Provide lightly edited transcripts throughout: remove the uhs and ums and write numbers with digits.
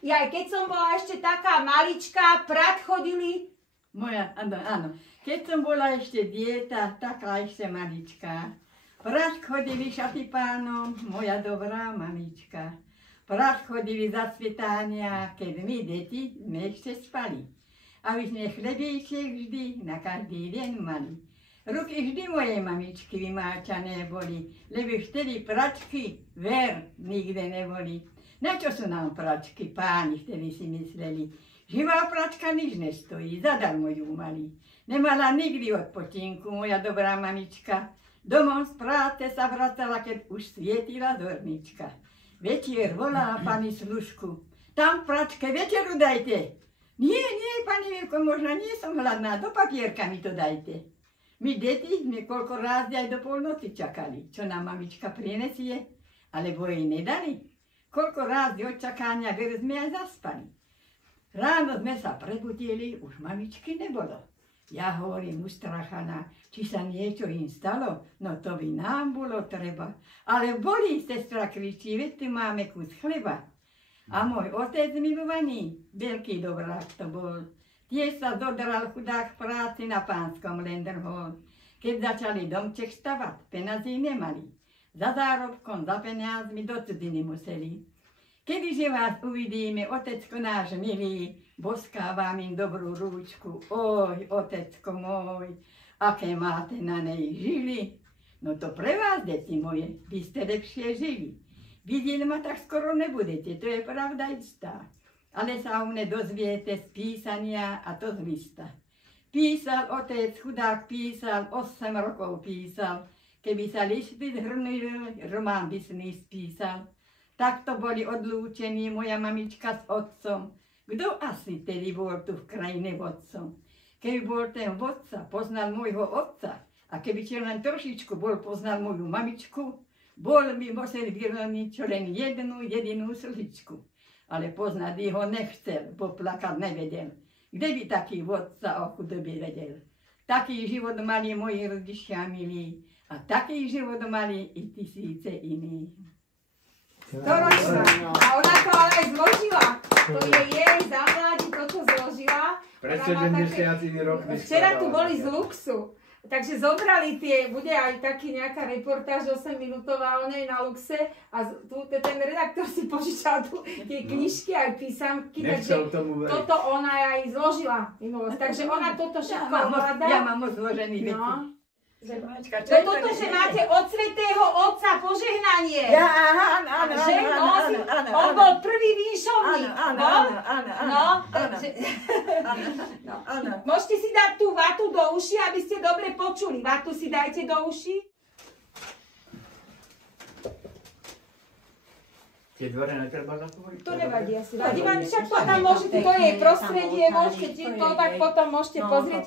Ja aj keď som bola ešte taká maličká, brat chodili. Moja, áno. Keď som bola ešte dieta, taká ešte maličká. Brat chodili šaty pánom, moja dobrá mamička. Brat chodili za svitania, keď my, deti, sme ešte spali. A my sme chlebíček vždy na každý deň mali. Ruky vždy mojej mamičky vymáčané boli, lebo vtedy pračky nikde neboli. Na čo sú nám pračky, páni vtedy si mysleli? Živá pračka nič nestojí, zadarmo ju mali. Nemala nikdy odpočinku moja dobrá mamička. Domov z práce sa vracala, keď už svietila zornička. Večer volá pani služku. Tam v pračke večeru dajte. Nie, pani Mirko, možno nie som hladná, do papierka mi to dajte. My deti sme koľko rázy aj do polnoci čakali, čo nám mamička prinesie, alebo jej nedali. Koľko rázy od čakania sme aj zaspali. Ráno sme sa prebudili, už mamičky nebolo. Ja hovorím ustrachaná, či sa niečo im stalo, no to by nám bolo treba. Ale boli, sestra kričí, veď tu máme kus chleba. A môj otec milovaný, veľký dobrák to bol. Tiež sa dodral chudák v práci na pánskom Lenderhol. Keď začali domček stavať, penazí nemali. Za zárobkom, za peniazmi do cudziny museli. Kedyže vás uvidíme, otecko náš milý, boskávam im dobrú rúčku. Oj, otecko môj, aké máte na nej žily. No to pre vás, deti moje, by ste lepšie žili. Vidieť ma tak skoro nebudete, to je pravda istá. Ale sa u mne dozviete z písania a to z lista. Písal otec, chudák písal, 8 rokov písal. Keby sa listy zhrnul, román by sný spísal. Takto boli odlúčení moja mamička s otcom. Kto asi tedy bol tu v krajine vodcom? Keby bol ten vodca, poznal môjho otca. A keby či len trošičku poznal moju mamičku, bol by musel vyrovniť čo len jednu jedinú slzičku. Ale poznať ho nechcel, bo plakať nevedel. Kde by taký vodca o chudobie vedel? Taký život mali moji rodičia milí a taký život mali i tisíce iní. Storočná. A ona to ale aj zložila. To je jej za mladí, toto zložila. Pred 70 rokmi. Včera tu boli z Luxu. Takže zobrali tie, bude aj taký nejaká reportáž 8-minútová o nej na Luxe a tu ten redaktor si požičal tu tie knižky aj písamky, takže toto ona aj zložila minulosť. Takže ona toto všetko ovláda. Ja mám zložený veci. To je toto, že máte od svätého Otca požehnanie. Áno. On bol prvý výšovník. Áno. Môžete si dať tú vatu do uši, aby ste dobre počuli. Vatu si dajte do uši. Tie dvore netreba zatvoriť? To nevadí asi. Vadí vám však potom môžete, to je prostredie, môžete to tak potom môžete pozrieť.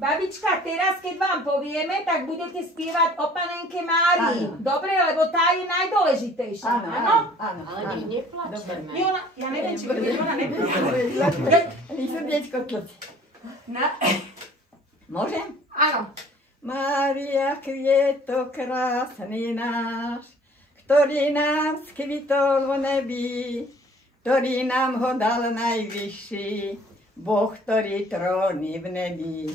Babička, teraz keď vám povieme, tak budete spievať o Panenke Márii. Dobre, lebo tá je najdôležitejšia. Áno? Ale my neplačeme. Ja neviem, či ona neplačeme. Srdiečko tloci. Môžem? Áno. Mária, kvieto krásny náš, ktorý nám skvitol v nebi, ktorý nám ho dal najvyšší, Boh, ktorý tróni v nebi.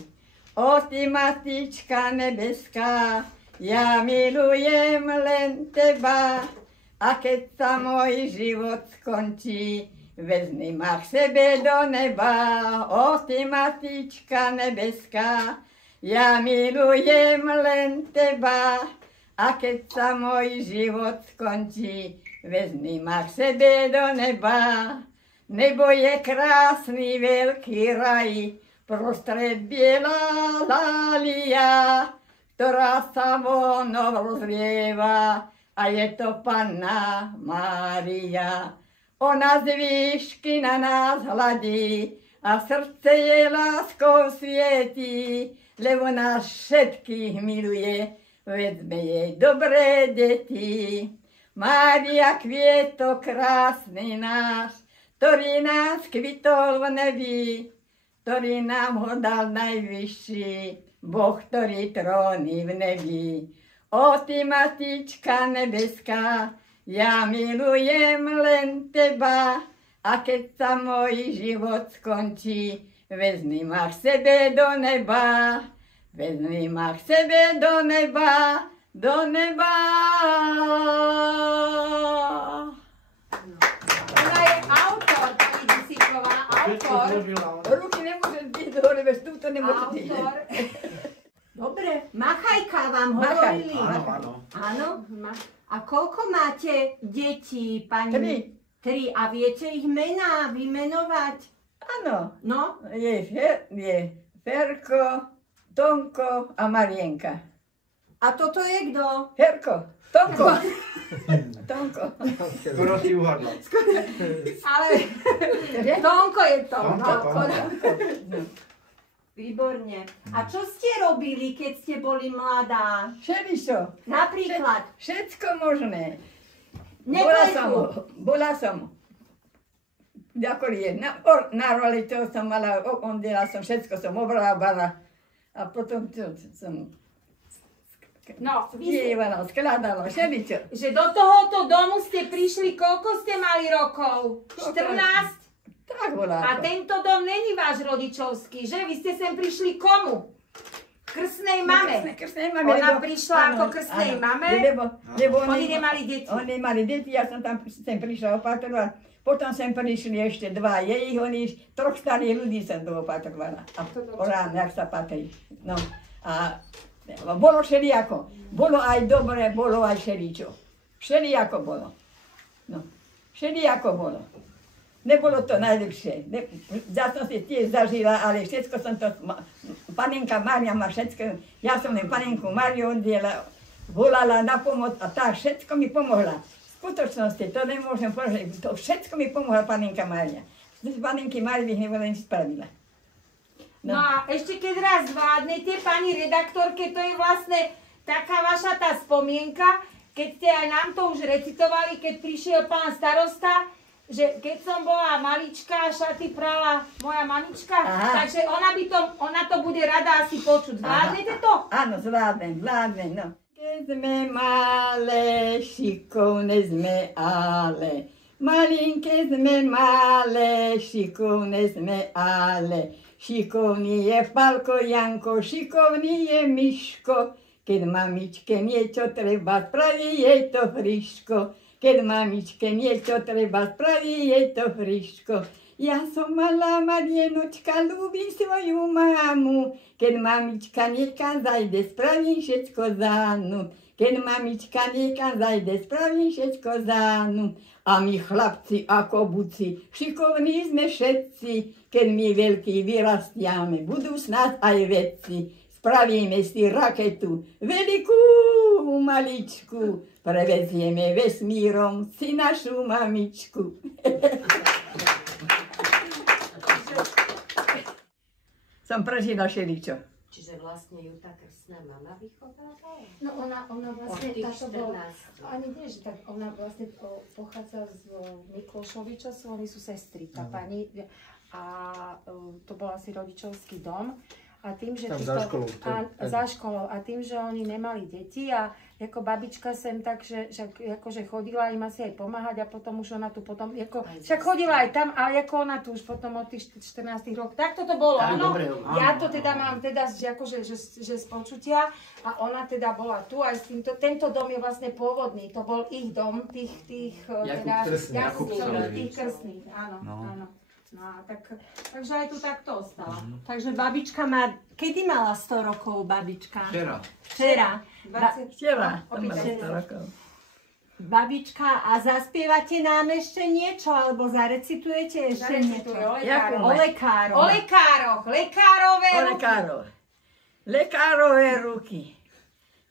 O ty, Matička nebeská, ja milujem len teba, a keď sa môj život skončí, vezmi ma k sebe do neba. O ty, Matička nebeská, ja milujem len teba, a keď sa môj život skončí, vezmi ma k sebe do neba. Nebo je krásny veľký raj, prostred biela lália, ktorá sa vonou rozlieva, a je to Panna Mária. Ona z výšky na nás hladí a srdce jej láskou svieti, lebo nás všetkých miluje, veď sme jej dobré deti. Mária, kvieto krásny náš, ktorý nás kvitol v nebi, ktorý nám ho dal najvyšší, Boh, ktorý tróni v nebi. O ty, Matička nebeská, ja milujem len teba, A keď sa môj život skončí, vezmi ma k sebe do neba, vezmi ma k sebe do neba, do neba. Ona je autor, pani Dusíková, autor. Ruky nemôžeš byť hore, veď túto nemôžeš byť. Autor. Dobre, Machajka vám Machaj, hovorili. Áno. Áno? A koľko máte detí, pani? 3. A viete ich mená vymenovať? Áno, No? je Ferko, Tonko a Marienka. A toto je kto? Ferko, Tonko. Tonko. Skoro si uhadla. Ale Tonko je to. Tonko. Výborne. A čo ste robili, keď ste boli mladá? Všeličo. Napríklad? Všetko možné. Neklepu. Bola som. Ako je, na roli to som mala, ondela som, všetko som obrábala. A potom som No, vy ste, spievala, skladala, všeličo. že do tohoto domu ste prišli, koľko ste mali rokov? 14? Tak bola. A tento dom není váš rodičovský, že? Vy ste sem prišli komu? Krstnej mame. Krstnej mame. Ona prišla ako krstnej mame? Lebo Oni nemali deti. Oni mali deti, ja som tam sem prišla opatrovať. Potom sem prišli ešte 2 jej, oni 3 starých ľudí som tu opatrovala. A ráno, jak sa patrí. No, a bolo všelijako. Bolo aj dobre, bolo aj všeličo. Všelijako bolo. No, všelijako bolo. Nebolo to najlepšie. Ja som si tiež zažila, ale všetko som to... Panenka Mária ma všetko... Ja som len panenku Máriu oddiela, volala na pomoc a tá všetko mi pomohla. V skutočnosti, to nemôžem povedať, to všetko mi pomohla panenka Mária. Z panenky Márie bych nebola nič spravila. No a ešte keď raz zvládnete, pani redaktorke, to je vlastne taká vaša tá spomienka, keď ste aj nám to už recitovali, keď prišiel pán starosta, že keď som bola malička, šaty prala moja mamička, takže ona to bude rada asi počuť. Zvládnete to? Áno, zvládnem, no. Keď sme malé, šikovné sme ale, malinké sme malé, šikovné sme ale, šikovný je Palko Janko, šikovný je Miško, keď mamičke niečo treba, spraví jej to friško. Keď mamičke niečo treba, spraví jej to friško. Ja som malá Marienočka, ľúbim svoju mamu. Keď mamička niekam zajde, spravím všetko za ňu. Keď mamička niekam zajde, spravím všetko za ňu. A my chlapci ako buci, šikovní sme všetci. Keď my veľkí vyrastiame, budú snad aj vedci. Spravíme si raketu, veľkú, maličku, prevezieme vesmírom si našu mamičku. Som prežila všeličo. Čiže vlastne ju tá krstná mama vychovávala? No ona vlastne, Od tých táto bola, 14. ani nie, že tak ona vlastne pochádza z Miklošovi času, oni sú sestry, tá pani, a to bol asi rodičovský dom. A tým, že Za školou. Za školou. A tým, že oni nemali deti a ako babička sem tak, že akože chodila im asi aj pomáhať a potom už ona tu potom, však chodila aj tam, ale ako ona tu už potom od tých 14 rokov. Tak toto bolo, áno. Ja to teda mám teda, že akože, že z počutia a ona teda bola tu aj s týmto, tento dom je vlastne pôvodný, to bol ich dom, tých krstných, áno, áno. No, takže aj tu takto ostala. Takže babička má... Kedy mala 100 rokov babička? Včera. Včera. Babička, a zaspievate nám ešte niečo? Alebo zarecitujete ešte niečo? O lekároch. O lekároch. Lekárové ruky. Lekárové ruky.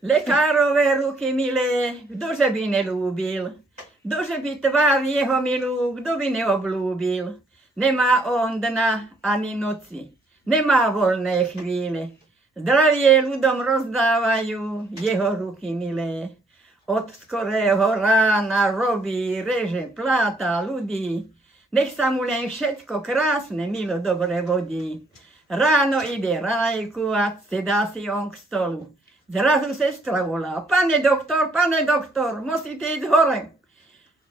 Lekárové ruky milé, kdože by nelúbil? Kdože by tvár jeho milú, kdo by neoblúbil? Nemá on dna ani noci, nemá voľné chvíle. Zdravie ľudom rozdávajú jeho ruky milé. Od skorého rána robí, reže, pláta ľudí. Nech sa mu len všetko krásne, milo, dobre vodí. Ráno ide rajkuvať, sedá si on k stolu. Zrazu sestra volá, pane doktor, musíte ísť hore.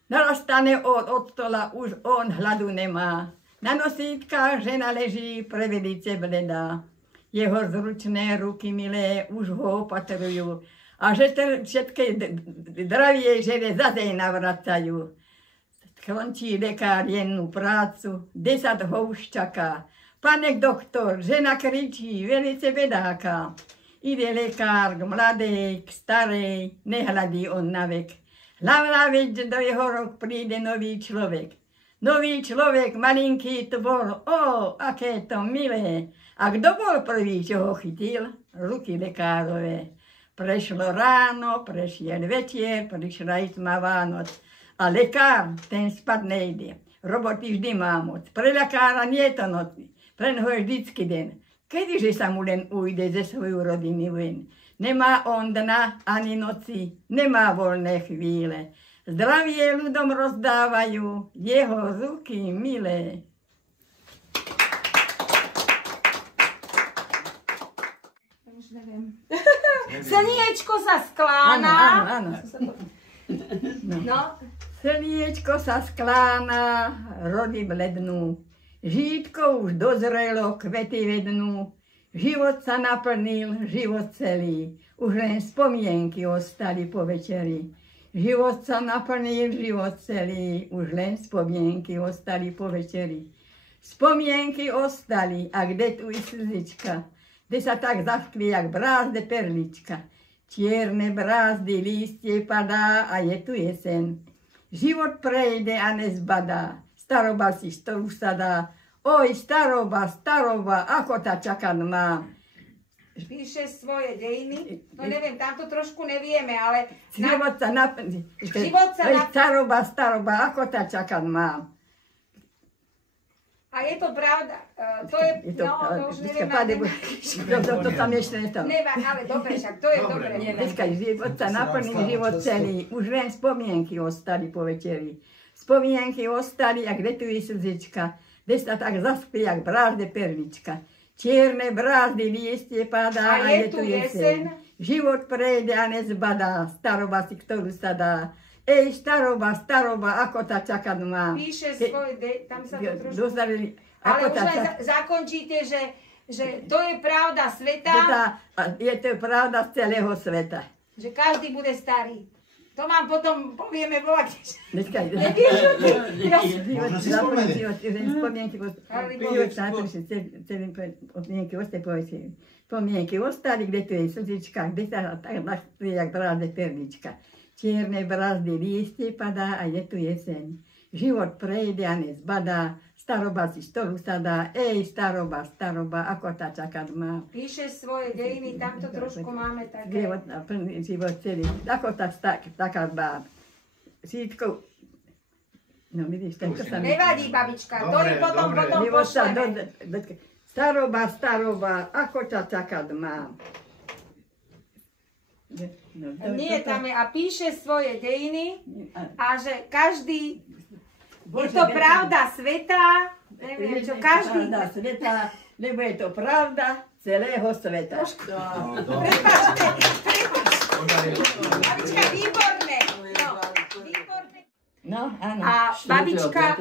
Naraz stane od stola, už on hladu nemá. Na nosítkách žena leží pre velice bledá. Jeho zručné ruky milé už ho opatrujú. A že všetky zdravie žele zase navracajú. Končí lekár jennú prácu, 10 ho už čaká. Pane doktor, žena kričí, velice bedáka. Ide lekár k mladej, k starej, nehľadí on na vek. Hlavná vec, že do jeho rok príde nový človek. Nový človek, malinký tvor, aké to milé. A kto bol prvý, čo ho chytil? Ruky lekárové. Prešlo ráno, prešiel večer, prišla aj tma Vánoc. A lekár, ten spad nejde. Roboty vždy má moc. Pre lekára nie je to noc, pre neho je vždycky den. Kedyže sa mu len ujde ze svoju rodiny ven. Nemá on dna ani noci, nemá voľné chvíle. Zdravie ľudom rozdávajú jeho ruky milé. Už neviem. Slniečko sa sklána. Áno. No. Slniečko sa sklána, rody blednú. Žítko už dozrelo, kvety vednú. Život sa naplnil, život celý. Už len spomienky ostali po večeri. Život sa naplnil, život celý. Už len spomienky ostali po večeri. Spomienky ostali, a kde tu i slzička? Kde sa tak zaschli, jak brázde perlička. Čierne brázdy, lístie padá a je tu jeseň. Život prejde a nezbadá. Staroba si stolu sadá. Oj, staroba, ako ta čakať má. Píše svoje dejiny. No neviem, tamto trošku nevieme, ale... Život sa naplní. Staroba, ako ta čakať má. A je to pravda. To už neviem. To tam ešte neto. Neviem, ale dobre, však to je dobre. Život sa naplní, život celý. Už len spomienky ostali po večeri. Spomienky ostali, a kde tu je slzička. Kde sa tak zaspí, jak brázde perlička. Čierne brázdy, lístie padá a je tu jeseň. Život prejde a nezbadá, staroba si ktorú sa dá. Ej, staroba, ako ta čakať má. Píše svoj, tam sa to trošku... Ale už len zakončíte, že to je pravda sveta. Je to pravda z celého sveta. Že každý bude starý. To vám potom povieme volať. Nevieš, čo ty? Možno si spomienky. Spomienky ostali, kde tu je slzička, kde sa tak zaspí, jak brázde perlička. Čierne brázdy, lístie padá a je tu jeseň. Život prejde a nezbadá, staroba si stolu sadá. Ej, staroba, ako ta čakať má. Píše svoje dejiny, tamto trošku máme také. Život celý, ako ta taká báb. Sítko, no vidíš, tento sa mi... Nevadí, babička, to je potom pošleme. Staroba, ako ta čakať má. Nie, tam je, a píše svoje dejiny a že každý, je to pravda sveta, neviem čo, každý... Pravda sveta, lebo je to pravda celého sveta. Prepáčte. Babička, výborné. No, áno. A babička,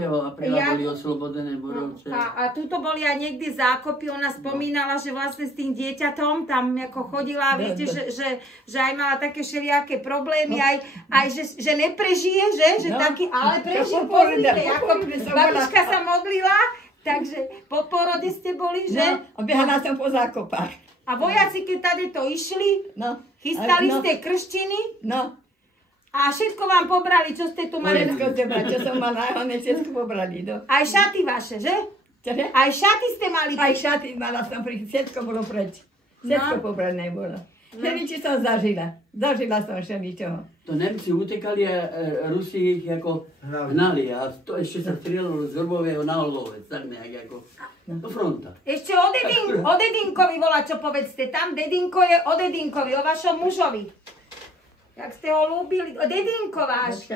a tuto boli aj niekde zákopy, ona spomínala, že vlastne s tým dieťatom tam ako chodila, viete, že aj mala také všelijaké problémy, aj že neprežije, že taký, ale prežije, pozrite, ako babička sa modlila, takže po porode ste boli, že? No, obehala som po zákopách. A vojaci, keď tady to išli, chystali ste krštiny, a všetko vám pobrali, čo ste tu mali. Čo som mala, one všetko pobrali. Aj šaty vaše, že? Čože? Aj šaty ste mali. Aj šaty mala som, všetko bolo preč. Všetko pobrané bolo. Všeličo som zažila. Zažila som všeličoho. To Nemci utekali a Rusi ich ako hnali. A to ešte sa strieľalo z Vrbového na Orlovec. Tak nejak ako do fronta. Ešte o dedinkovi volá, čo povedzte. Tam dedinko je o dedinkovi, o vašom mužovi. Jak ste ho ľúbili. Dedinko váš.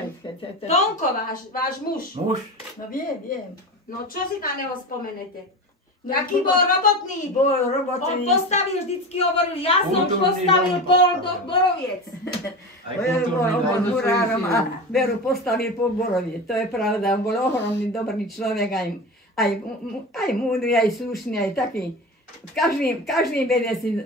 Tonko váš muž. Muž? No viem. No čo si na neho spomenete? Aký bol robotný. Bol On robotný. postavil, vždycky hovoril, ja som Kultúrny postavil dom. pol Boroviec. Aj Bol kultúrny murárom dom. a Veru postavil po Borovi. To je pravda, on bol ohromný, dobrý človek, aj múdry, aj slušný, aj taký. Každý vedie si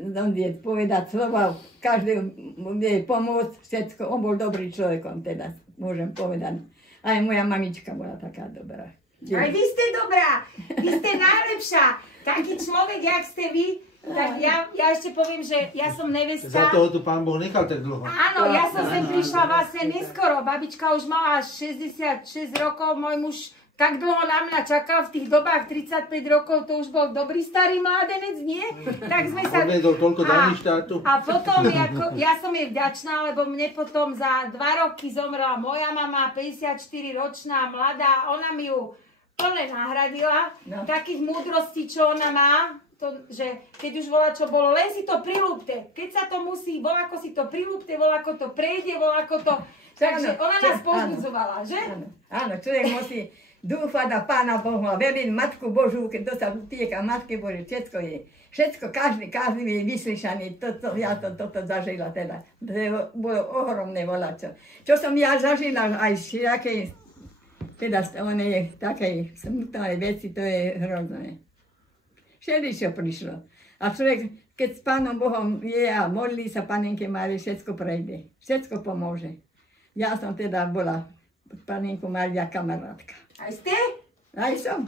povedať slova, každému vie pomôcť, všetko. On bol dobrý človekom, teda, môžem povedať. Aj moja mamička bola taká dobrá. Aj vy ste dobrá, vy ste najlepšia. Taký človek, jak ste vy, tak ja ešte poviem, že ja som nevesta. Za toho tu pán Boh nechal tak dlho. Áno, ja som sem prišla vlastne neskoro. Babička už mala 66 rokov, môj muž tak dlho na mňa čakal, v tých dobách 35 rokov, to už bol dobrý starý mládenec, nie? Tak sme sa... Odvedol toľko daní štátu. A potom, ja som jej vďačná, lebo mne potom za 2 roky zomrela moja mama, 54-ročná, mladá, ona mi ju plne nahradila. No. Takých múdrostí, čo ona má, to, že keď už volá, čo bolo, len si to prilúbte. Keď sa to musí, voľako si to prilúbte, voľako to prejde, voľako to... Takže ona nás povzbudzovala, že? Áno, človek musí dúfať a Pána Boha, veriť Matku Božú, keď to sa týka Matky Božej, všetko je. Všetko, každý je vyslyšaný, ja toto zažila teda. To bolo ohromné volačo. Čo som ja zažila aj z všakej, teda z onej takej smutnej veci, to je hrozné. Všeličo prišlo. A človek, keď s Pánom Bohom je a modlí sa Panenke Márii, všetko prejde. Všetko pomôže. Ja som teda bola Panenku Mária kamarátka. Aj ste? Aj som.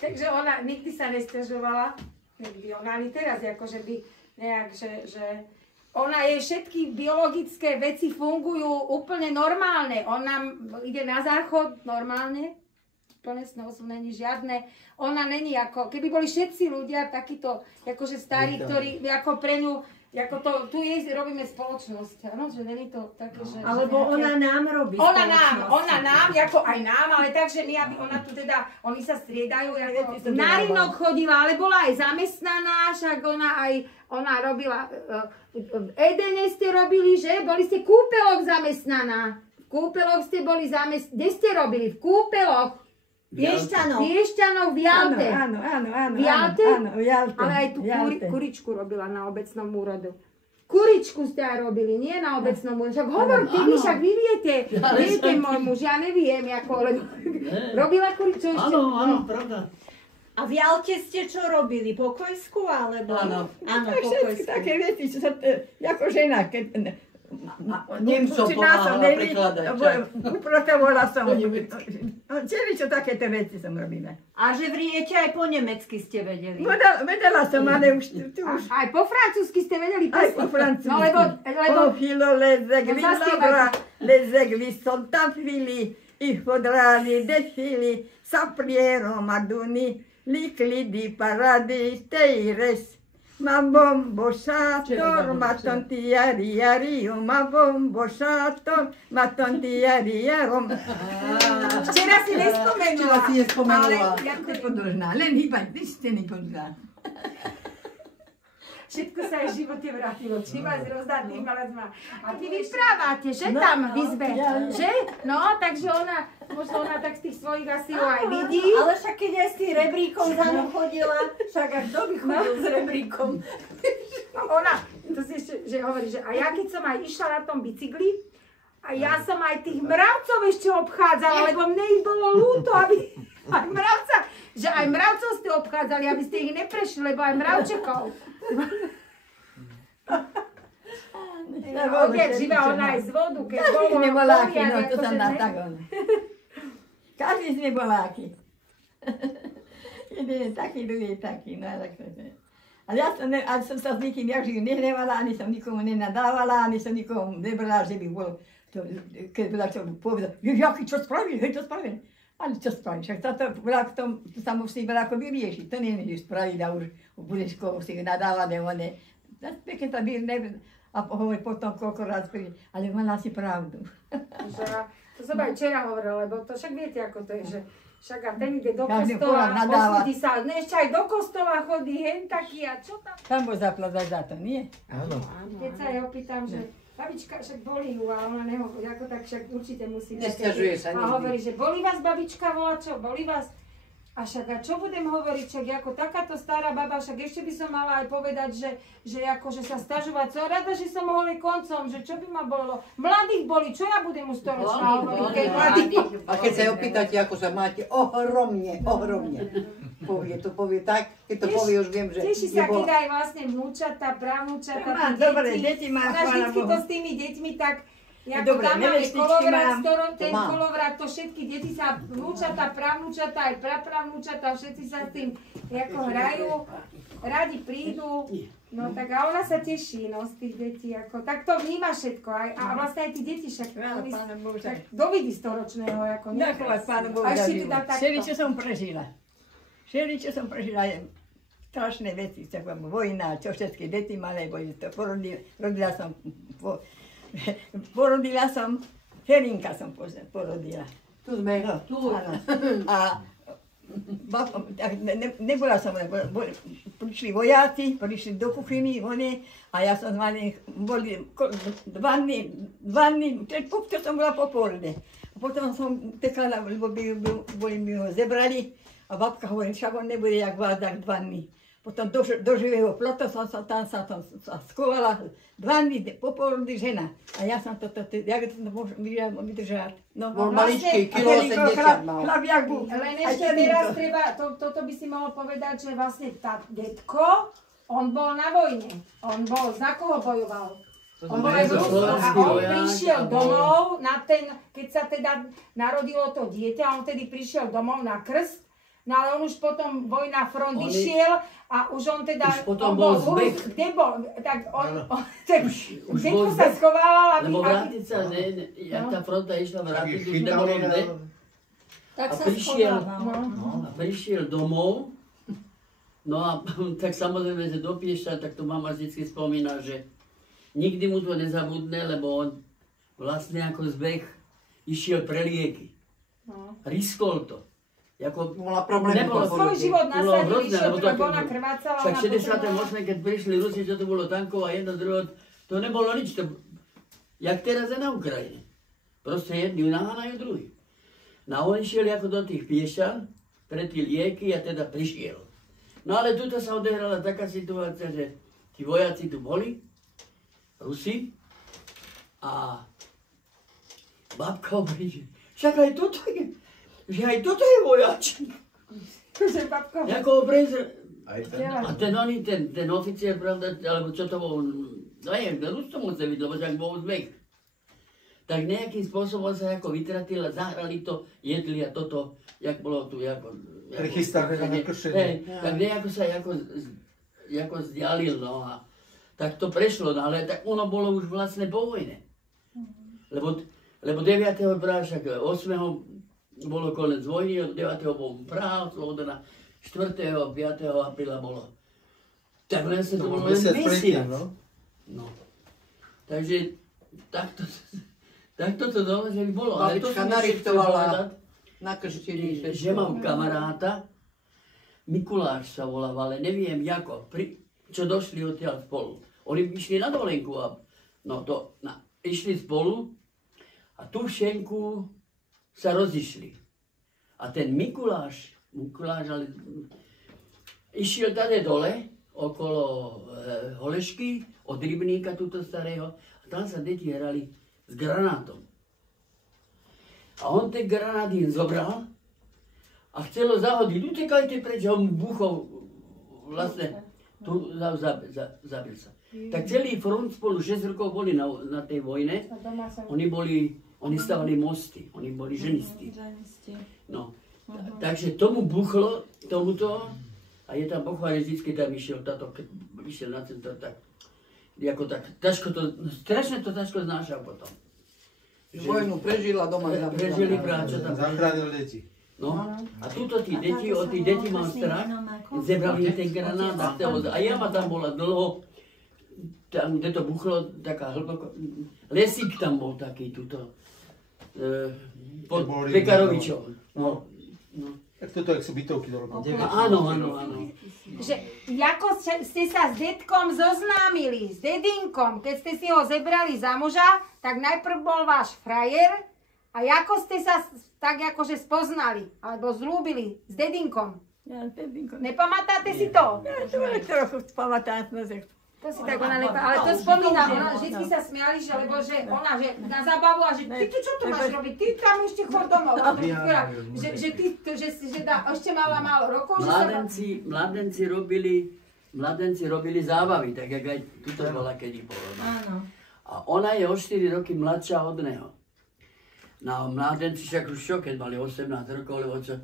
Takže ona nikdy sa nesťažovala. Nikdy. Ona ani teraz, akože by nejak, že ona jej všetky biologické veci fungujú úplne normálne. Ona ide na záchod normálne. Plné snosu není žiadne. Ona není ako, keby boli všetci ľudia takíto, akože starí, ktorí ako pre ňu, ako to, tu jej robíme spoločnosť, áno, že není to také, že... Alebo že nejaké... ona nám robí Ona spoločnosť. nám, ako aj nám, ale takže my, aby ona tu teda, oni sa striedajú, ako na rynok chodila, ale bola aj zamestnaná, však ona robila, v Edene ste robili, že? Boli ste kúpelok zamestnaná. V kúpeloch ste boli zamestnaná, kde ste robili? V kúpeloch. Piešťanov v Jalte. Áno. V Jalte? Áno, v Jalte. Ale aj tú kuričku robila na obecnom úradu. Kuričku ste aj robili, nie na obecnom úradu. Však hovorte, vy však vy viete môj muž, ja neviem, ako, ale robila kuričku ešte. Áno, pravda. A v Jalte ste čo robili? Pokojskú alebo? Áno. Áno, Všetky pokojskú. také veci, čo sa, ako žena, keď... Nemcom pomáhala prekladať. Uprotovala som. Čo takéto veci som robila. A že vriete aj po nemecky ste vedeli? Vedela som, ale už tu už... Aj po francúzsky ste vedeli Aj pesničku. po francúzsky. No lebo... O filo lezek villabra, lezek vissoltafili, i fodrali defili, sapriero maduni, likli di paradi teires. Ma bombo shator, ma tontiariario, ma bombo shator, ma tontiariarom. Včera si nespomenula. Včera si nespomenula. Ale Jak to podržná, len hýbať, ty ste nepodržná. všetko sa jej v živote vrátilo. Či vás rozdá tým malazma. A ty vyprávate, že tam v izbe. Že? No, takže ona, možno ona tak z tých svojich asi ju aj vidí. Ale však keď aj s tým rebríkom za mnou chodila, však až kto by chodil s rebríkom? Ona, to si ešte, že hovorí, že a ja keď som aj išla na tom bicykli, a ja som aj tých mravcov ešte obchádzala, lebo mne ich bolo ľúto, aby aj mravca, že aj mravcov ste obchádzali, aby ste ich neprešli, lebo aj mravčekov. Odjak živa ona aj z vodu, keď bolo Každý sme boláky, no to akože sa dá tak on. Každý sme boláky. Jeden je taký, druhý je taký, no tak to je. Ale ja som sa s nikým jak živ nehnevala, ani som nikomu nenadávala, ani som nikomu nebrala, že by bol, keď bola čo povedal, jaký čo spravil, hej, čo spravil. Ale čo spravíš, však to sa musí ako vyriešiť, to nemôžeš spraviť a už budeš si nadávať, one. Pekne sa a hovorí potom koľko raz príde, ale mala si pravdu. To som aj včera hovorila, lebo to však viete, ako to je, že však a ten ide do Každý kostola, porad nadáva. posúdi sa, ešte aj do kostola chodí, hen taký a čo tam? Tam bol zaplatať za to, nie? Áno. Keď sa jej opýtam, že babička, však bolí ju, ale ona nehovorí, ako tak však určite musí. Nesťažuje sa A nikdy. hovorí, že bolí vás babička, volá čo, bolí vás? A A však a čo budem hovoriť, však ako takáto stará baba, však ešte by som mala aj povedať, že akože sa stažovať, som rada, že som mohli koncom, že čo by ma bolo. Mladých boli, čo ja budem mu storočná hovoriť, keď mladých. A keď sa opýtate, ako sa máte, ohromne. Povie tak, keď to povie, už viem, že Teší sa, keď aj vlastne vnúčata, pravnúčata, Dobre, deti má, chvála vždycky Bohu. to s tými deťmi tak, ako Dobre, tam máme nevestičky kolovrat, mám. ten kolovrat, to všetky deti sa, vnúčata, pravnúčata, aj prapravnúčata, všetci sa s tým ako hrajú, radi prídu. No tak a ona sa teší, no, z tých detí, ako, tak to vníma všetko, a vlastne aj tí deti však, však do vidí storočného, ako Ďakovať Pánu Bohu a za ešte život. teda takto. Všeličo som prežila, je strašné veci, vojna, čo všetky deti malé boli, to porodila som, Ferinka som porodila. tu sme. Tu. Áno. A nebola som, prišli vojáci, prišli do kuchyny, a ja som boli 2 dny, čo som bola popoludne. A potom som tekala, lebo by ho zebrali, a babka hovorí, však on nebude jak vás tak 2 dny. Potom do živého plota som sa tam schovala, 2 dny popoludne žena. A ja som jak to môžem vydržať. No, Bol maličký, kilo 80 mal. Chlap jak bol. Len ešte teraz treba, toto by si mohol povedať, že vlastne tá detko, on bol na vojne. On bol, za koho bojoval? On bol aj v Rusku a on prišiel domov na ten, keď sa teda narodilo to dieťa, on vtedy prišiel domov na krst, no ale on už potom vojna front išiel a už on teda... Už potom bol zbeh. Kde bol? Tak on detko sa schovával, lebo vrátiť sa, jak tá fronta išla vrátiť, už nebolo kde. Tak A sa prišiel domov, no a tak samozrejme, že do Piešťan, tak to mama vždycky spomína, že nikdy mu to nezabudne, lebo on vlastne ako zbeh išiel pre lieky. Riskol to. Mala problémy. svoj život nasadil, išiel, lebo ona krvácala. Však v 68. keď prišli Rusi, čo to bolo tankov a jedno druhé, to nebolo nič. Jak teraz je na Ukrajine. Proste jedni nahánajú druhý. No a on išiel ako do tých Piešťan pre tie lieky a teda prišiel. No ale tuto sa odehrala taká situácia, že tí vojaci tu boli, Rusi, a babka hovorí, že však aj toto je, že aj toto je vojačík. Že babka... Ako ho prezr... Aj A ten oficiál, pravda, alebo čo to bol, neviem, Rus to musel byť, lebo však bol zbeh. Tak nejakým spôsobom sa ako vytratil a zahrali to, jedli a toto, jak bolo tu, Prichystané na kršenie. Tak nejako sa ako vzdialil, no a tak to prešlo, no ale tak ono bolo už vlastne po vojne. Lebo 9. práve však 8. bolo konec vojny, 9. bol Praha, sloboda, 4. 5. apríla bolo. Tak len sa to bolo len mesiac. No. Takže takto to dole, že by bolo. Babička narýchtovala na krštení. Že mám kamaráta, Mikuláš sa volal, ale neviem ako, čo došli odtiaľ spolu. Oni išli na dovolenku a išli spolu a tú šenku sa rozišli. A ten Mikuláš ale išiel tady dole, okolo Holešky, od rybníka tuto starého, a tam sa deti hrali s granátom. A on ten granát im zobral a chcelo zahodiť, utekajte preč, a on buchol vlastne, tu zabil sa. Tak celý front spolu 6 rokov boli na tej vojne, oni stavali mosty, oni boli ženisti. No, takže tomu buchlo, tomuto, a je tam pochválený, vždycky tam išiel na centrum, tak strašne to ťažko znášal potom. Vojnu prežila, doma zabila. Prežili práčo tam. Zachránil deti. No, a túto tí deti mám strach, zebrali ten granát a jama tam bola dlho, tam, kde to buchlo, taká hlboko, lesík tam bol taký tuto, pod Pekarovičom. No. Tak toto sú bytovky do roku 9. Áno. Že ako ste sa s detkom zoznámili, s dedinkom, keď ste si ho zebrali za muža, tak najprv bol váš frajer a ako ste sa tak akože spoznali, alebo zlúbili s dedinkom. Ja, dedinko. Nepamätáte si to? Ja to aj trochu pamätám, To si tak ona ale to spomína, ona vždycky sa smiali, že lebo že ona, že na zábavu a že ty tu čo tu máš robiť, ty tam ešte chod domov. Že ty, že ešte mala málo rokov, že sa... Mladenci robili zábavy, tak jak aj tuto bola kedy bolo. Áno. A ona je o 4 roky mladšia od neho. No mladenci však už čo, keď mali 18 rokov, alebo čo.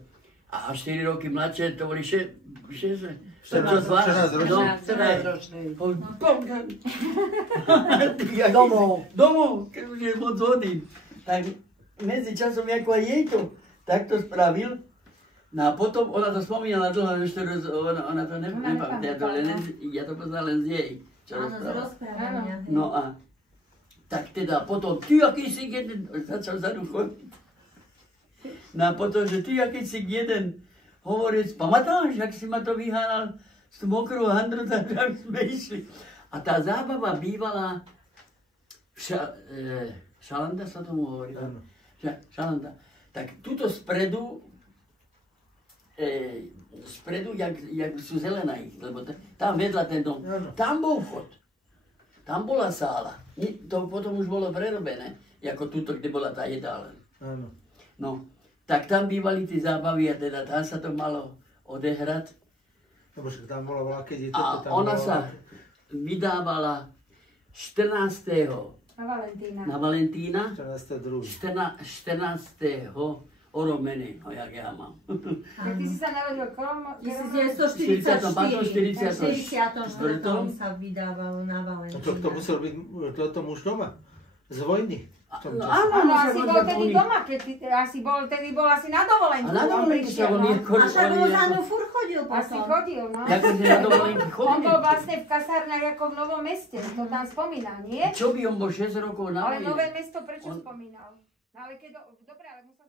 A 4 roky mladšie, to boli 14 ročný. Domov, keď už je moc hodín. Tak medzi časom, ako aj jej to takto spravil. No a potom ona to spomínala dlho, že ona to nepamätá, ja to poznal len z jej, čo rozprávala. No a tak teda potom, ty aký si jeden, začal zadu chodiť. No a potom, že ty aký si jeden, hovorí, pamätáš, jak si ma to vyhánal z tú mokrú handru, tak sme išli. A tá zábava bývala, šalanda sa tomu hovorí, šalanda. Tak tuto spredu, jak sú zelené, lebo tam vedľa ten dom, tam bol vchod. Tam bola sála. To potom už bolo prerobené, ako tuto, kde bola tá jedáleň. Áno. No, tak tam bývali tie zábavy a teda tam sa to malo odehrať. Lebo však tam bola veľa, keď je A toto tam ona bola... sa vydávala 14. Na Valentína. 14. o Romene, no jak ja mám. Tak ty si sa narodil kolom... 1944. 64. 64. sa vydávalo na Valentína. To musel byť to muž doma. Z vojny. V tom čase. Áno, asi bol tedy doma, keď tedy bol asi na dovolenku. A na dovolenku sa on je A však Lozano furt chodil Asi potom. chodil, no. Akože na dovolenky On chodili. bol vlastne v kasárnach ako v Novom Meste, to tam spomína, nie? Čo by on bol 6 rokov na Ale vojne? Nové Mesto prečo spomínal? Ale keď, dobre, ale musel